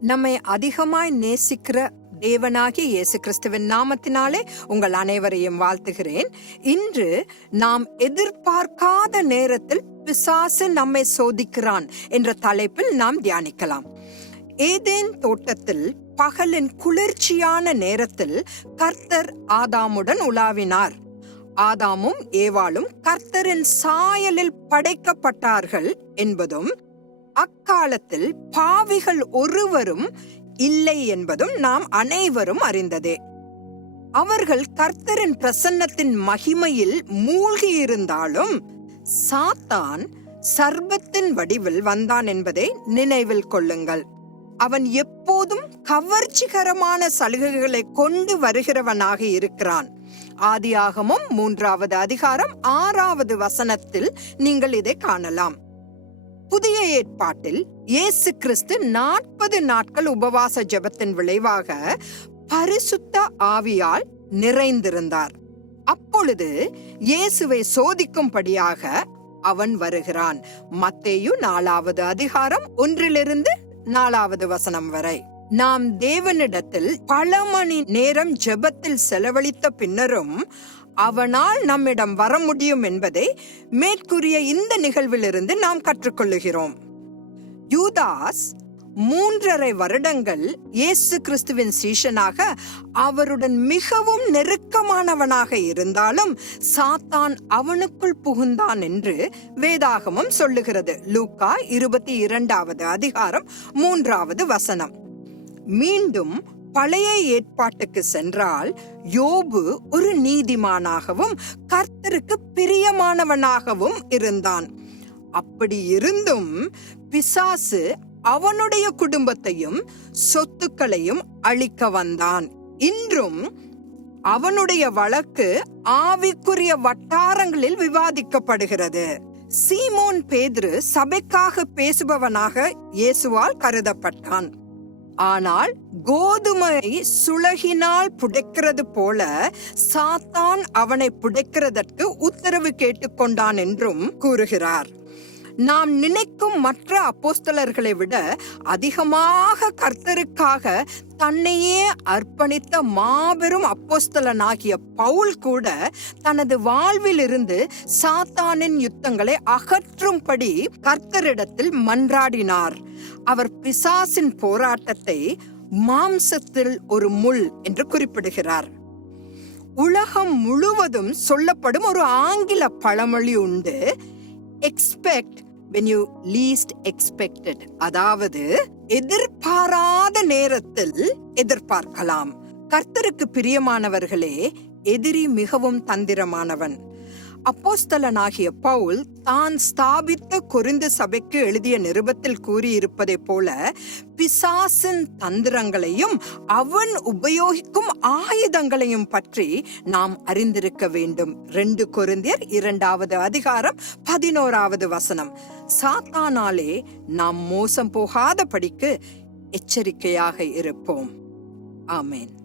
நம்மை அதிகமாய் நேசிக்கிற தேவனாகிய இயேசு கிறிஸ்துவின் நாமத்தினாலே உங்கள் அனைவரையும் வாழ்த்துகிறேன். இன்று நாம் எதிர்பார்க்காத நேரத்தில் பிசாசு நம்மை சோதிக்கிறான் என்ற தலைப்பில் நாம் தியானிக்கலாம். ஏதேன் தோட்டத்தில் பகலின் குளிர்ச்சியான நேரத்தில் கர்த்தர் ஆதாமுடன் உலாவினார். ஆதாமும் ஏவாளும் கர்த்தரின் சாயலில் படைக்கப்பட்டார்கள் என்பதும் அக்காலத்தில் பாவிகள் ஒருவரும் இல்லை என்பதும் நாம் அனைவரும் அறிந்ததே. அவர்கள் கர்த்தரின் பிரசன்னத்தின் மகிமையில் மூழ்கியிருந்தாலும் சாத்தான் சர்பத்தின் வடிவில் வந்தான் என்பதை நினைவில் கொள்ளுங்கள். அவன் எப்போதும் கவர்ச்சிகரமான சலுகைகளை கொண்டு வருகிறவனாக இருக்கிறான். ஆதியாகமும் மூன்றாவது அதிகாரம் ஆறாவது வசனத்தில் நீங்கள் இதை காணலாம். புதிய ஏற்பாட்டில் இயேசு கிறிஸ்து நாற்பது நாட்கள் உபவாச ஜெபத்தின் விளைவாக பரிசுத்த ஆவியால் நிறைந்திருந்தார். அப்பொழுது இயேசுவை சோதிக்கும்படியாக அவன் வருகிறான். மத்தேயு நாலாவது அதிகாரம் ஒன்றிலிருந்து நாலாவது வசனம் வரை. நாம் தேவனிடத்தில் பல மணி நேரம் ஜெபத்தில் செலவழித்த பின்னரும் அவனால் நம்மிடம் வர முடியும் என்பதை மேற்கூறிய இந்த நிகழ்விலிருந்து நாம் கற்றுக்கொள்ளுகிறோம். யூதாஸ் மூன்றரை வருடங்கள் இயேசு கிறிஸ்துவின் சீஷனாக அவருடன் மிகவும் நெருக்கமானவனாக இருந்தாலும் சாத்தான் அவனுக்குள் புகுந்தான் என்று வேதாகமம் சொல்லுகிறது. லூக்கா இருபத்தி இரண்டாவது அதிகாரம் மூன்றாவது வசனம். மீண்டும் பழைய ஏற்பாட்டுக்கு சென்றால் யோபு ஒரு நீதிமானாகவும் கர்த்தருக்கு பிரியமானவனாகவும் இருந்தான். அப்படி இருந்தும் பிசாசு அவனுடைய குடும்பத்தையும் சொத்துக்களையும் அழிக்க வந்தான். இன்றும் அவனுடைய வழக்கு ஆவிக்குரிய வட்டாரங்களில் விவாதிக்கப்படுகிறது. சீமோன் பேதுரு சபைக்காக பேசுபவனாக இயேசுவால் கருதப்பட்டான். ஆனால் கோதுமை சுழகினால் புடைக்கிறது போல சாத்தான் அவனை புடைக்கிறதற்கு உத்தரவு கேட்டுக்கொண்டான் என்றும் கூறுகிறார். நாம் நினைக்கும் மற்ற அப்போஸ்தலர்களை விட அதிகமாக கர்த்தருக்காக தன்னையே அர்ப்பணித்த மாபெரும் அப்போஸ்தலனாகிய பவுல் கூட தனது வாழ்வில் இருந்து சாத்தானின் யுத்தங்களை அகற்றும்படி கர்த்தரிடத்தில் மன்றாடினார். அவர் பிசாசின் போராட்டத்தை மாம்சத்தில் ஒரு முள் என்று குறிப்பிடுகிறார். உலகம் முழுவதும் சொல்லப்படும் ஒரு ஆங்கில பழமொழி உண்டு. Expect when you least expected. அதாவது எதிர்பாராத நேரத்தில் எதிர்பார்க்கலாம். கர்த்தருக்கு பிரியமானவர்களே எதிரி மிகவும் தந்திரமானவன். அப்போஸ்தலனாகிய பவுல் தான் ஸ்தாபித்த கொரிந்து சபைக்கு எழுதிய நிருபத்தில் கூறியிருப்பதை போல பிசாசின் தந்திரங்களையும் அவன் உபயோகிக்கும் ஆயுதங்களையும் பற்றி நாம் அறிந்திருக்க வேண்டும். ரெண்டு கொருந்தியர் இரண்டாவது அதிகாரம் பதினோராவது வசனம். சாத்தானாலே நாம் மோசம் போகாத படிக்கு எச்சரிக்கையாக இருப்போம். ஆமேன்.